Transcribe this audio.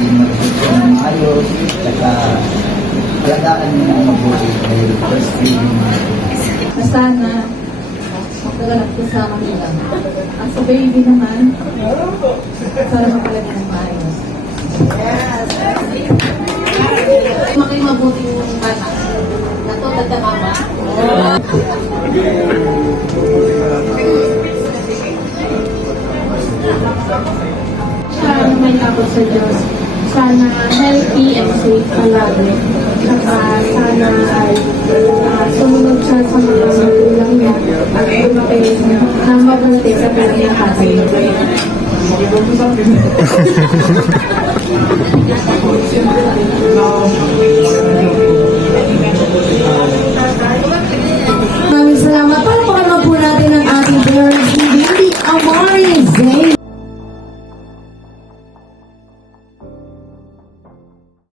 maging mag-isip ng maayos, saka alagaan mo na mabuti dahil first baby mo. Sana magkaganap ko sa kanila. As a baby naman, sana mapalagay ng maayos. Maging mabuti yung bata. Natutad na mama. Sana may takot sa Diyos. Sana healthy and safe palagi. Saka sana ay sumunod siya sa mga magulang niya at lumaki na mabuti sa kanyang kasi.